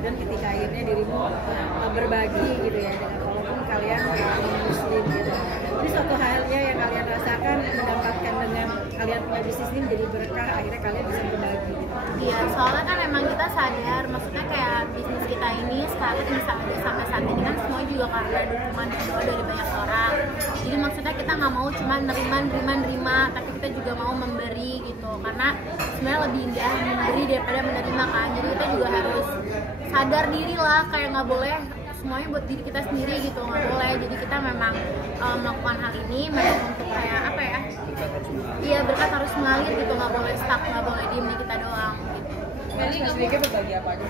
burden ketika akhirnya dirimu berbagi gitu ya, dengan walaupun kalian muslim gitu. Jadi suatu halnya yang kalian rasakan mendapatkan dengan kalian punya bisnis ini menjadi berkah, akhirnya kalian bisa berbagi gitu. Iya, soalnya kan emang kita sadar, maksudnya kayak bisnis kita ini sekarang bisa ada sampai saat ini kan semua juga karena dukungan dan doa dari banyak orang. Jadi maksudnya kita nggak mau cuma nerima, tapi kita juga mau memberi gitu. Karena sebenarnya lebih indah memberi daripada menerima kan. Jadi kita juga harus sadar diri lah, kayak nggak boleh semuanya buat diri kita sendiri gitu, nggak boleh. Jadi kita memang melakukan hal ini memang untuk kayak apa ya? Iya, berkat harus mengalir gitu, nggak boleh stuck, nggak boleh diem di kita doang gitu. Spesifiknya berbagi apa aja?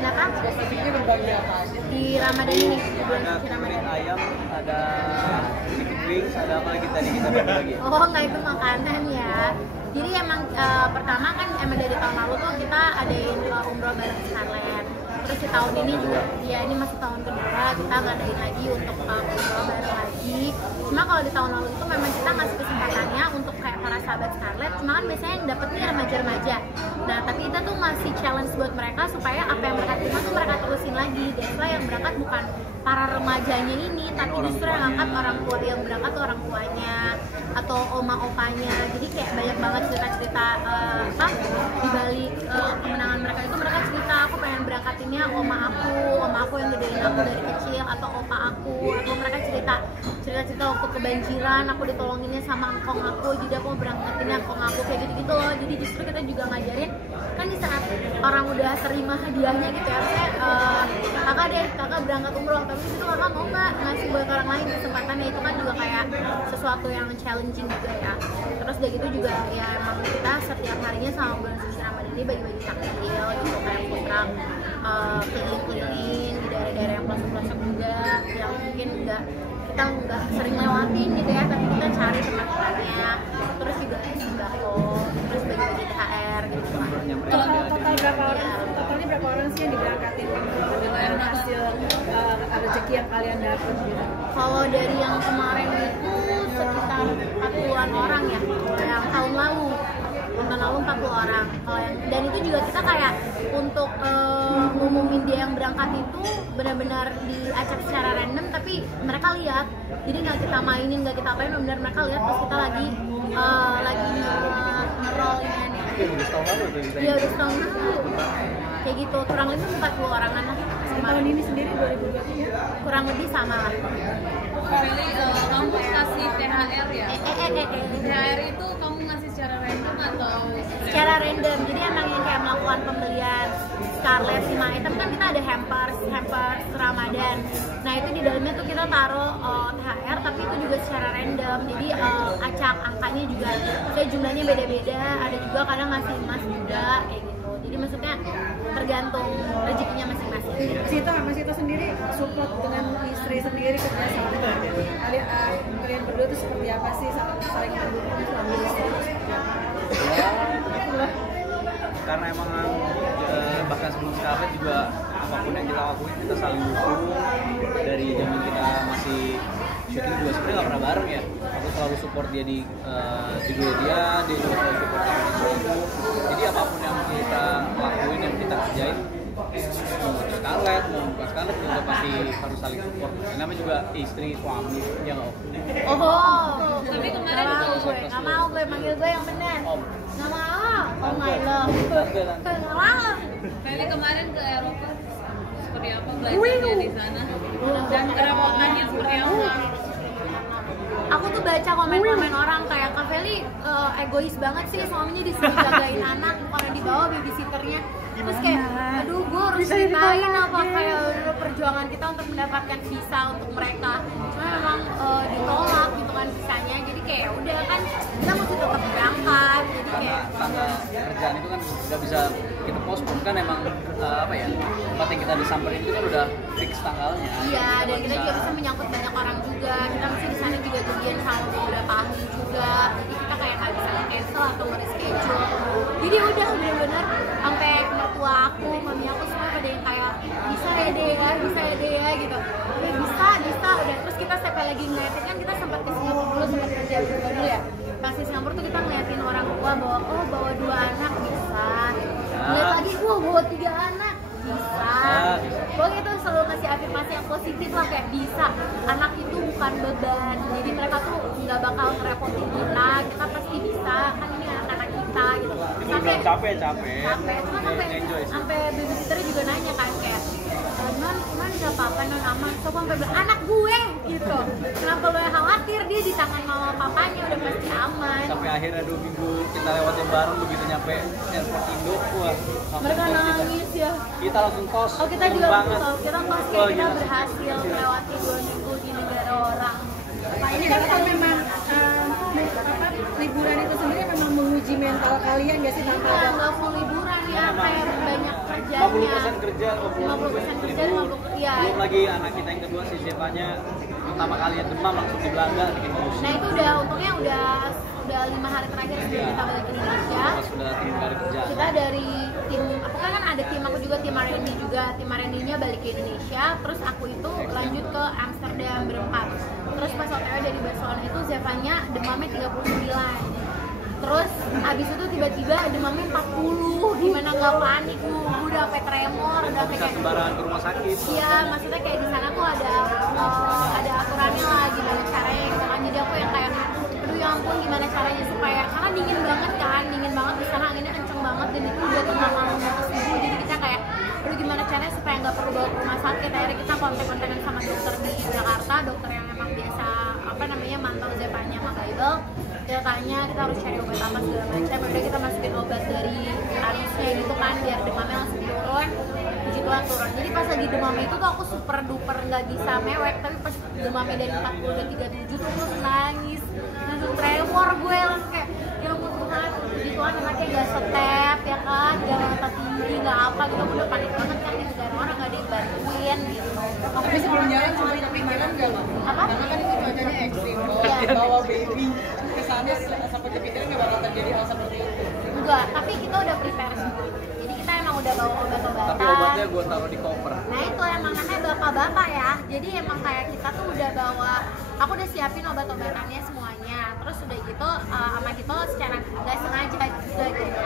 Kenapa? Spesifiknya berbagi apa aja? Di Ramadan ini, di bulan Ada suci kulit Ramadan. ayam, ada chicken wings, ada apa lagi tadi kita bagi-bagi? Oh, nggak, itu makanan ya. Jadi emang pertama kan emang dari tahun lalu tuh kita adain umroh bareng Scarlett. Terus di tahun ini juga, ya ini masih tahun kedua, kita ngadain lagi untuk umroh bareng lagi. Cuma kalau di tahun lalu itu memang kita ngasih kesempatannya untuk kayak para sahabat Scarlett. Cuma kan biasanya yang dapetnya remaja-remaja. Nah, tapi kita tuh masih challenge buat mereka supaya apa yang mereka terima tuh mereka terusin lagi. Dan yang berangkat bukan para remajanya ini, tapi justru yang angkat orang tua, yang berangkat tuh orang tuanya atau oma opanya. Jadi kayak banyak banget cerita-cerita di balik kemenangan mereka itu. Mereka cerita, aku pengen berangkatinnya oma aku yang gedein aku dari kecil, atau opa aku, atau mereka cerita waktu kebanjiran aku ditolonginnya sama engkong aku, jadi aku mau berangkatinnya engkong aku, kayak gitu-gitu loh. Jadi justru kita juga ngajarin kan di saat orang udah terima hadiahnya gitu ya, kakak berangkat umroh, tapi itu kakak mau nggak ngasih buat orang lain kesempatannya, itu kan juga kayak sesuatu yang challenging juga ya. Terus udah gitu juga ya emang kita setiap harinya sama bulan suci Ramadan ini bagi-bagi takjil gitu, kayak putra keliling-keliling di daerah-daerah yang pelosok-pelosok juga yang mungkin kita nggak sering lewatin gitu ya, tapi kita cari tempat-tempatnya. Terus juga sembako, terus bagi-bagi THR gitu kan. Totalnya berapa orang sih yang diberangkatin dengan hasil rezeki yang kalian dapat gitu? Kalau dari yang kemarin itu sekitar 40-an orang ya, yang tahun lalu 40 orang. Kalau yang, dan itu juga kita kayak untuk ngumumin dia yang berangkat itu benar-benar diacak secara random, tapi mereka lihat. Jadi nggak kita mainin, nggak kita apain, benar-benar mereka lihat pas kita lagi nge-rollnya nih. Iya, udah setahun lalu. Kayak gitu, kurang lebih 40 orangan lah. Tahun ini sendiri 2023 kurang lebih sama lah. Feli, kamu kasih THR ya? THR itu kamu ngasih secara random atau? Secara random, jadi emang yang kayak melakukan pembelian Scarlett 5 item kan kita ada hampers Ramadan. Nah itu di dalamnya tuh kita taruh THR, tapi itu juga secara random. Jadi acak angkanya juga, saya jumlahnya beda-beda. Ada juga kadang ngasih emas juga kayak gitu. Jadi maksudnya tergantung rezekinya masing-masing. Mas Sito sendiri support dengan istri sendiri kerja sama kalian berdua tuh seperti apa sih, saling mendukung suami istri? Karena emang bahkan sebelum Scarlett juga apapun yang kita lakuin kita saling dukung. Dari zaman kita masih syuting juga sebenarnya nggak pernah bareng ya. Aku selalu support dia di video dia juga selalu support aku di video. Jadi apapun yang kita lakuin, yang kita kerjain, mau Scarlett, mau bukan Scarlett juga pasti harus saling support. Namanya juga istri, suami, ya nggak? Oh, Tapi kemarin nggak mau gue manggil gue yang benar. Om. Nggak mau. Oh my love. Nggak mau. Feli kemarin ke Eropa seperti apa belajarnya di sana? Dan perawatannya seperti apa? Aku tuh baca komen-komen orang kayak Kak Feli egois banget sih, suaminya disuruh jagain anak, bukan dibawa babysitternya. Terus kayak, aduh gue harus ceritain apa kayak perjuangan kita untuk mendapatkan visa untuk mereka. Cuma memang ditolak gitu kan visanya, jadi kayak udah kan kita mesti tetap berangkat. Jadi kayak tanggal kerjaan itu kan nggak bisa kita postpone kan, emang apa ya, tempat yang kita disamperin itu kan udah fix tanggalnya. iya, dan kita juga bisa menyangkut banyak orang juga. Kita mesti di sana juga janjian sama beberapa ahli juga. Jadi kita kayak nggak bisa cancel atau reschedule. Jadi udah bener-bener sampai mertua aku, mami aku semua pada yang kayak bisa ya deh ya gitu. Udah bisa udah. Terus kita sampai lagi ngeliatin kan, kita sempat ke Singapura dulu, sempat kerja dulu ya. Pas di Singapura tuh kita ngeliatin orang tua bawa 2 anak bisa. Lihat lagi bawa 3 anak bisa. positif lah, kayak bisa anak itu bukan beban, jadi mereka tuh nggak bakal ngerepotin kita pasti bisa, kan ini anak-anak kita gitu. Ini mau bilang capek cuma sampai babysitter juga nanya kan kayak non nggak apa-apa, non aman. So sampai bilang anak gue gitu, kenapa lo yang khawatir, dia di tangan mama papanya udah pasti aman. Sampai akhirnya 2 minggu kita lewatin bareng, begitu nyampe airport Indo, wah Mereka nangis ya. kita langsung tos. Oh kita juga banget. kita tos kayak kita berhasil melewati 2 minggu di negara orang. Pak, ini kan memang liburan itu sendiri memang menguji mental kalian nggak sih tanpa ada Nggak full liburan ya, kayak banyak kerjanya. 50% kerja, 50% kerja, 50 iya. Belum lagi anak kita yang kedua si Zevanya pertama kali demam langsung di Belanda bikin kursi. Nah itu untungnya udah 5 hari terakhir sebelum kita balik ke Indonesia. Pas sudah 3 kali kerja. Kita dari tim, aku kan ada tim aku juga, tim R&D juga, tim R&D-nya balik ke Indonesia, terus aku itu lanjut ke Amsterdam berempat. Terus pas OTW dari Barcelona itu Zevanya demamnya 39. Terus abis itu tiba-tiba demamnya 40, gimana nggak panik, gue udah sampai tremor, udah sampai Bisa kayak sembarangan ke rumah sakit. iya, maksudnya kayak di sana tuh ada aturannya lah gimana caranya gitu kan. Jadi aku yang kayak aduh ya ampun gimana caranya supaya, karena dingin banget di sana, anginnya kenceng banget dan itu udah tengah malam jam 7, jadi kita kayak aduh gimana caranya supaya nggak perlu bawa ke rumah sakit. Akhirnya kita kontak-kontakan sama dokter di Jakarta, dokter yang emang biasa mantau Zevanya sama Bible. Dia tanya kita harus cari obat apa segala macam, udah kita masukin obat dari Arisnya gitu kan biar demamnya langsung turun. Puji Tuhan turun. Jadi pas lagi demamnya itu tuh aku super duper nggak bisa mewek, tapi pas demamnya dari 40 ke 37 tuh aku nangis, langsung tremor gue, langsung kayak ya ampun Tuhan, puji Tuhan anaknya nggak step ya kan, nggak mata tinggi, nggak apa gitu. Aku udah panik banget kan di negara orang nggak ada yang bantuin gitu. tapi sebelum jalan cuma kepikiran nggak loh? Apa? Karena kan itu cuacanya ekstrim, Iya. bawa baby ke sana sampai kepikiran nggak bakal terjadi hal seperti itu. Enggak, tapi kita udah prepare semua. Jadi kita emang udah bawa obat-obatan. Tapi obatnya gue taruh di koper. Nah itu emang namanya bapak-bapak ya. Jadi emang kayak kita tuh udah bawa, aku udah siapin obat-obatannya semuanya. Terus udah gitu sama kita secara nggak sengaja juga gitu.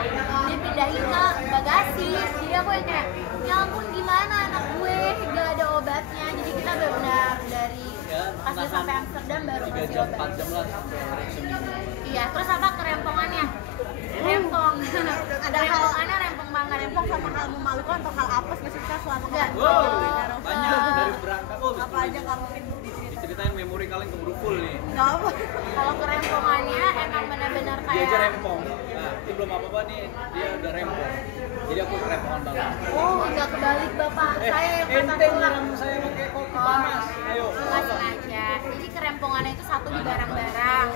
Dia pindahin ke bagasi. Jadi aku yang kayak ya ampun gimana anak gue nggak ada obatnya. Jadi kita benar-benar dari pas dia sampai Amsterdam baru 3 ngasih jam, obat. 4 jam lah. Iya, terus apa kerempongannya? Rempong. Ada rempongannya, rempong mangga, rempong sama hal memalukan atau hal apes nggak sih kita selama Wow, banyak dari berangkat. Oh, Apa aja kamu diceritain memori kalian keburu full nih. nggak apa? Kalau kerempongannya emang benar-benar Dia aja kayak rempong. Nah, ini belum apa-apa nih, dia udah rempong. Jadi aku rempongan banget. oh nggak kebalik bapak, saya yang patah Ente tulang. nyiram saya pakai kopi panas. Ayo. Nggak sengaja. Jadi kerempongannya itu satu di barang-barang.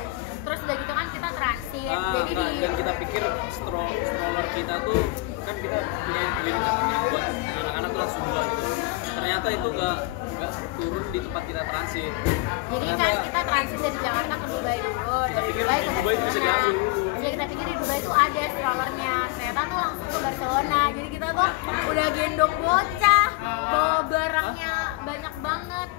Terus udah gitu kan kita transit. Jadi di Dan kita pikir stroller kita tuh kan kita punya klinik yang buat anak-anak tuh langsung buat gitu. Ternyata itu nggak turun di tempat kita transit. jadi kan kita transit dari Jakarta ke Dubai dulu. Dari pikir Dubai di ke Dubai itu bisa Barcelona. diambil dulu. Jadi kita pikir di Dubai itu ada strollernya. Ternyata tuh langsung ke Barcelona. Jadi kita tuh udah gendong bocah, bawa barangnya banyak banget.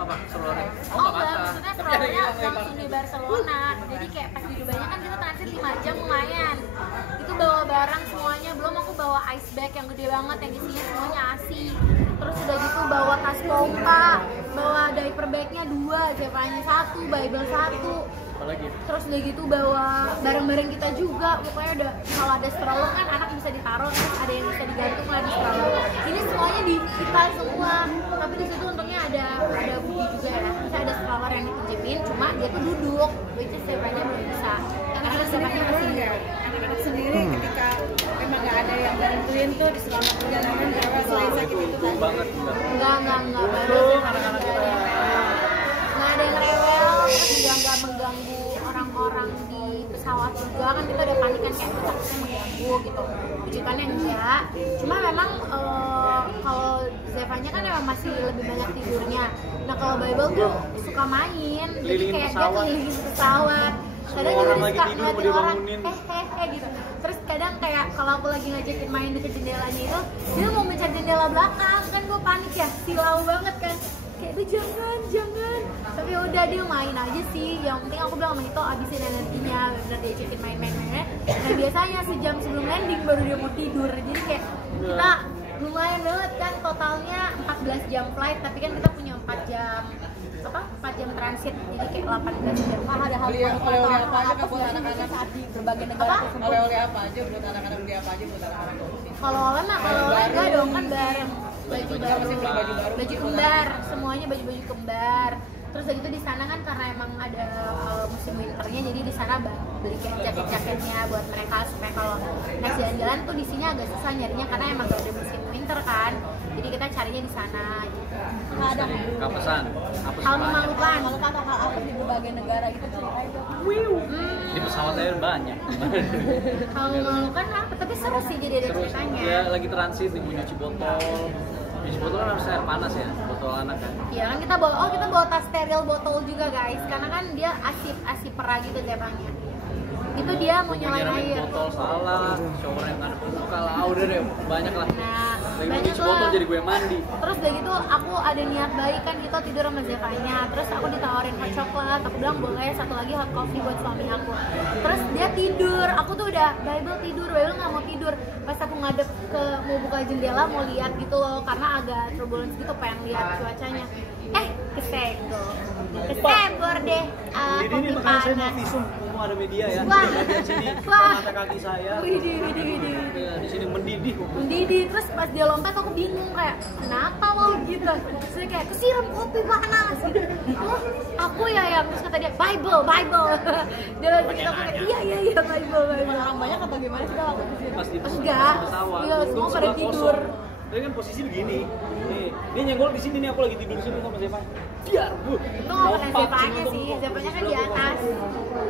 Apa? Stroller? Oh enggak, maksudnya strollernya langsung di Barcelona. Jadi kayak pas di Dubai kan kita transit 5 jam lumayan. Itu bawa barang semuanya, belum aku bawa ice bag yang gede banget yang isinya semuanya ASI. Terus udah gitu bawa tas pompa, bawa diaper bagnya 2, Zevanya 1, Bible 1. Apalagi? Terus udah gitu bawa barang-barang kita juga. Pokoknya udah kalau ada stroller kan anak bisa ditaruh, terus ada yang bisa digantung lagi stroller. Ini semuanya di kita semua. Tapi di situ untungnya ada bukti juga ya. Bisa ada stroller yang dipinjemin, cuma dia tuh duduk, which is Zevanya belum bisa. Karena Zevanya masih Enggak. Anak-anak sendiri ketika memang nggak ada yang bantuin tuh di selama perjalanan berapa selain sakit itu Itu banget juga. enggak baru Anak-anak kita. nggak ada yang rewel, terus juga nggak mengganggu orang-orang di pesawat juga kan. Kita udah panik kan kayak takutnya mengganggu gitu. Pujikannya enggak, cuma memang kalau Zevanya kan memang masih lebih banyak tidurnya. Nah kalau Bible tuh suka main, jadi Kelilingin kayak dia pesawat. kelilingin pesawat. Kadang juga orang dia lagi suka tidur, ngeliatin mau orang dibangunin. gitu. Terus kadang kayak kalau aku lagi ngajakin main deket jendelanya itu, dia mau mencet jendela belakang, kan gue panik ya, silau banget kan. Kayak itu jangan. Tapi udah dia main aja sih. Yang penting aku bilang sama itu abisin energinya, bener dia ajakin main-main. Nah biasanya sejam sebelum landing baru dia mau tidur. Jadi kayak kita lumayan banget kan totalnya 14 jam flight, tapi kan kita punya 4 jam transit, jadi kayak 18 jam. Ada hal oleh-oleh apa aja buat anak-anak saat di berbagai negara tersebut? Oleh-oleh apa aja buat anak-anak, beli apa aja buat anak-anak? Kalau oleh enggak dong, kan bareng baju kembar, semuanya baju kembar. Terus begitu di sana kan karena emang ada musim winternya, jadi di sana beli kayak jaket-jaketnya buat mereka supaya kalau next jalan-jalan tuh di sini agak susah nyarinya karena emang gak ada musim winter kan. Jadi kita carinya di sana gitu. Ada Kapesan. hal memalukan kalau atau hal apa di berbagai negara gitu cerita itu. Di pesawat air banyak. hal memalukan apa? Tapi seru sih jadi ada Terus ceritanya. ya lagi transit nih, nyuci botol. Nyuci botol kan harus air panas ya, botol anak kan. Iya kan kita bawa tas steril botol juga guys, karena kan dia asip pera gitu temanya. Itu dia mau nyalain Nyiramin air. botol salah, showernya nggak ada pembuka lah, udah deh banyak lah. Nah, Lagi banyak nyuci botol lah. jadi gue mandi. Terus udah gitu aku ada niat baik kan, kita tidur sama Zevanya. Terus aku ditawarin hot chocolate, aku bilang boleh, satu lagi hot coffee buat suami aku. Terus dia tidur, aku tuh udah Bible nggak mau tidur. Pas aku ngadep ke mau buka jendela mau lihat gitu loh, karena agak turbulence gitu, pengen lihat cuacanya. Kesebor deh. Ini makanya saya mau visum, mau ada media ya. Wah. Di sini Wah. mata kaki saya. Widih. Ya, di sini mendidih. Mendidih, terus pas dia lompat aku bingung kayak kenapa lo gitu. Terus dia kayak kesiram kopi panas gitu. Oh, aku ya yang terus kata dia Bible. Dia lagi aku kayak iya Bible. Orang banyak atau gimana sih kalau waktu di sini? Pas di Enggak. pesawat. Iya, semua Untung pada sebelah tidur. kosong. Tapi kan posisi begini. Nih, dia nyenggol di sini nih, aku lagi tidur di sini sama Zeva. Biar, Bu. Itu nggak pernah Zevanya sih, Zevanya kan di atas.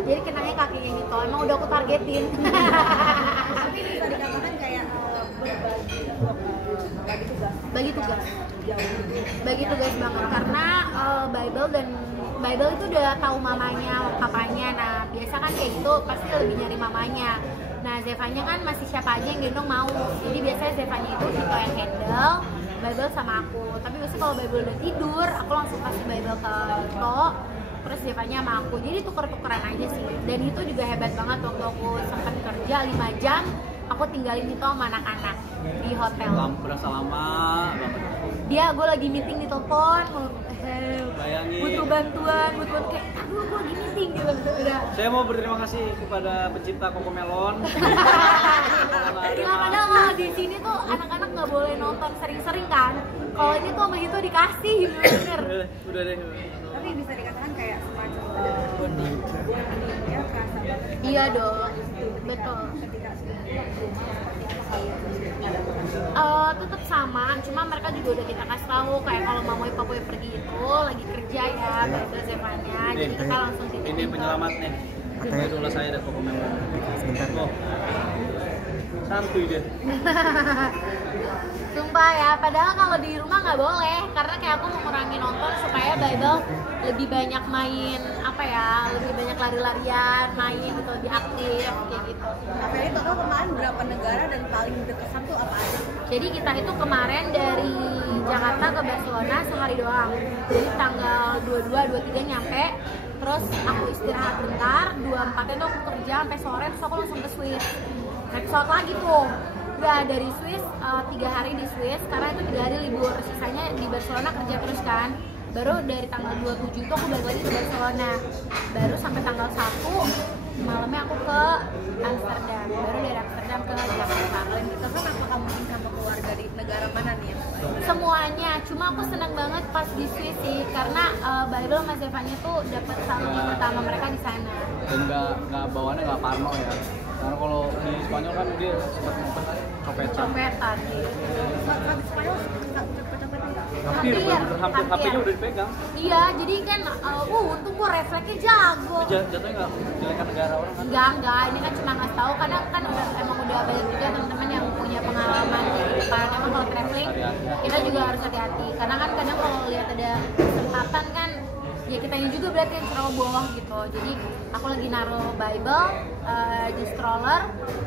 Jadi kenanya kakinya gitu, emang udah aku targetin. Tapi bisa dikatakan kayak bagi tugas banget karena Bible itu udah tahu mamanya, papanya. Nah biasa kan kayak gitu pasti lebih nyari mamanya. Nah Zevanya kan masih siapa aja yang gendong mau. Jadi biasanya Zevanya itu yang handle, Bible sama aku. Tapi biasanya kalau Bible udah tidur, aku langsung kasih Bible ke Ito, terus Zevanya sama aku. Jadi tuker-tukeran aja sih. Dan itu juga hebat banget waktu aku sempat kerja 5 jam. Aku tinggalin itu sama anak-anak di hotel. Berasa lama banget. Gue lagi meeting di telepon, Bayangin. butuh bantuan kayak, aduh gue lagi meeting gitu. Udah. Saya mau berterima kasih kepada pencipta Cocomelon. Gila, padahal malah di sini tuh anak-anak nggak boleh nonton sering-sering kan. Kalau ini tuh begitu dikasih, bener. Udah deh. tapi bisa dikatakan kayak semacam bondingnya kerasa banget. Iya dong, betul. Ketika sudah rumah seperti apa kalian Tetap sama, cuma mereka juga udah kita kasih tahu kayak kalau mama papoy pergi itu lagi kerja ya, Bible Zevanya, jadi kita langsung Ini titipin. penyelamatnya. Itulah saya dan Cocomelon. Sebentar. Oh. Santuy deh. Sumpah ya, padahal kalau di rumah nggak boleh karena kayak aku mengurangi nonton supaya Bible lebih banyak main lebih banyak lari-larian, main gitu, lebih aktif kayak gitu. Nah, Feli total kemarin berapa negara dan paling berkesan tuh apa aja? Jadi kita itu kemarin dari Jakarta ke Barcelona sehari doang. Jadi tanggal 22, 23 nyampe, terus aku istirahat bentar, 24 itu aku kerja sampai sore, terus aku langsung ke Swiss. Naik pesawat lagi tuh. Udah dari Swiss, 3 hari di Swiss, karena itu 3 hari libur, sisanya di Barcelona kerja terus kan. Baru dari tanggal 27 itu aku balik lagi ke Barcelona. Baru sampai tanggal 1 malamnya aku ke Amsterdam. Baru dari Amsterdam ke Jakarta. Itu kan apa kamu sama keluarga di negara mana nih? Semuanya, cuma aku senang banget pas di Swiss sih, karena Bible sama Zevanya tuh dapat salju pertama mereka di sana. Dan nggak bawaannya nggak parno ya. Karena kalau di Spanyol kan dia sempat copetan. Copetan. Di Spanyol Hampir HP-nya udah dipegang. Iya, jadi kan untung gua refleksnya jago. Jatuhnya nggak menjelekan negara orang kan? Enggak, ini kan cuma ngasih tahu karena kan emang udah banyak juga teman-teman yang punya pengalaman di depan. Emang kalau traveling kita juga harus hati-hati karena kan kadang kalau lihat ada kesempatan kan ya kitanya juga berarti yang ceroboh gitu. Jadi aku lagi naruh Bible di stroller,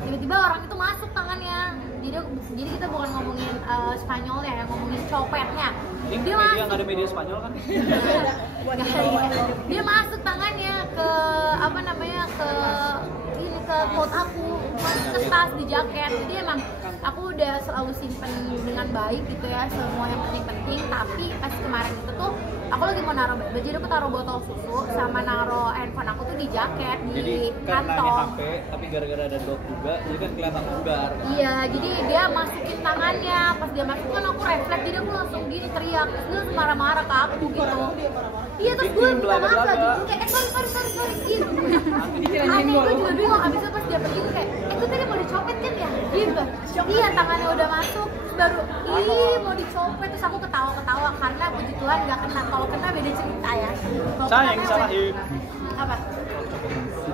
tiba-tiba orang itu masuk tangannya. Jadi kita bukan ngomongin Spanyol ya, ngomongin copetnya. Ini Dia media masuk, nggak ada media Spanyol kan? dia masuk tangannya ke apa namanya ke ini ke coat aku, masuk ke tas di jaket. Jadi emang aku udah selalu simpen dengan baik gitu ya semua yang penting-penting. Tapi pas kemarin itu tuh aku lagi mau naruh baju, jadi aku taruh botol susu sama naruh handphone aku tuh di jaket Jadi di karena ini kantong. HP, tapi gara-gara ada dot juga, jadi kan kelihatan vulgar. Iya, jadi dia masukin tangannya, pas dia masuk kan aku refleks, jadi aku langsung gini teriak, terus dia langsung marah-marah ke aku gitu. Iya, terus gue minta maaf lagi, gue kayak sorry gitu. Aneh, gue juga bingung, abis itu pas dia pergi gue kayak, itu tadi mau dicopet kan ya? Gitu. Iya, tangannya udah masuk, terus baru, mau dicopet, terus aku ketawa-ketawa karena puji Tuhan gak kena, kalau kena beda cerita ya. Kalau Saya kena yang kan disalahin. apa?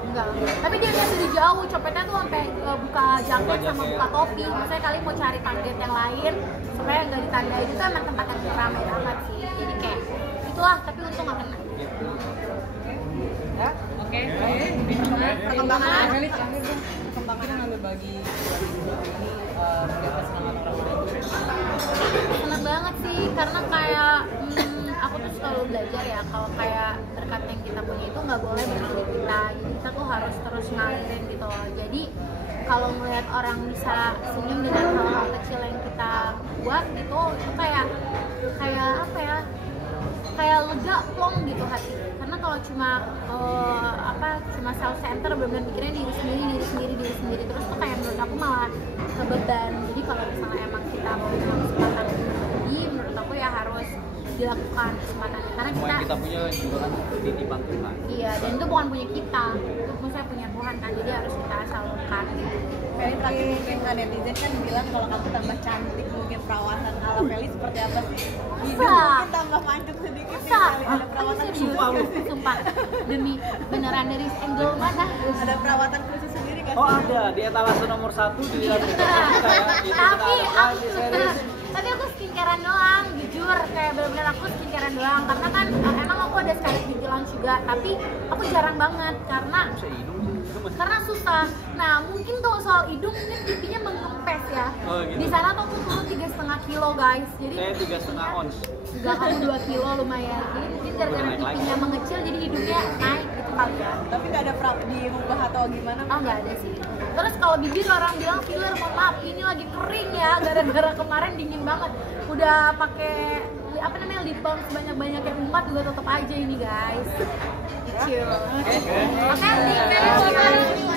Enggak. Tapi dia lihat dari jauh, copetnya tuh sampai buka jaket sama buka topi. Misalnya kali mau cari target yang lain supaya nggak ditandain, itu emang tempat yang ramai banget sih. Jadi kayak itulah, tapi untung nggak kena. Oke. Perkembangan Perkembangan yang berbagi ini menjaga semangat orang lain. Seneng banget sih, karena kayak aku tuh selalu belajar ya kalau kayak berkat yang kita punya itu nggak boleh berhenti kita. Jadi kita tuh harus terus ngalirin gitu loh. Jadi kalau melihat orang bisa senyum dengan hal-hal kecil yang kita buat gitu, itu kayak apa ya? Kayak lega plong gitu hati. Karena kalau cuma cuma self center, benar-benar mikirnya diri sendiri terus tuh kayak menurut aku malah kebeban. Jadi kalau misalnya emang kita mau kesempatan lagi, menurut aku ya harus dilakukan kesempatan karena Semua kita yang kita punya juga kan dititipan Tuhan. iya, dan itu bukan punya kita, itu misalnya punya Tuhan kan, jadi harus kita salurkan gitu. Feli terakhir mungkin netizen kan bilang kalau kamu tambah cantik, mungkin perawatan ala Feli seperti apa sih? Hidung mungkin tambah mancung sedikit ya Masa? Feli, ada perawatan khusus Sumpah, demi beneran dari angle mana? ada perawatan khusus sendiri nggak Oh sih? ada, di etalase nomor 1 di Iya, kita tapi aku skincarean doang, jujur kayak bener-bener aku skincarean doang karena kan emang aku ada sekali bikilan juga, tapi aku jarang banget karena susah. Nah mungkin tuh soal hidung mungkin pipinya mengempes ya. Oh, gitu. Di sana tuh aku turun 3,5 kilo guys, jadi Saya 3,5 ons. enggak, kamu 2 kilo lumayan. Jadi mungkin gara-gara Naik lagi. pipinya mengecil jadi hidungnya naik gitu kali ya. Tapi nggak ada dirubah atau gimana? Oh nggak ada sih. Terus kalau bibir orang bilang filler, mohon maaf ini lagi kering ya gara-gara kemarin dingin banget. Udah pakai apa namanya lip balm sebanyak-banyaknya umat juga tetap aja ini guys. Kecil. Oke, thank you.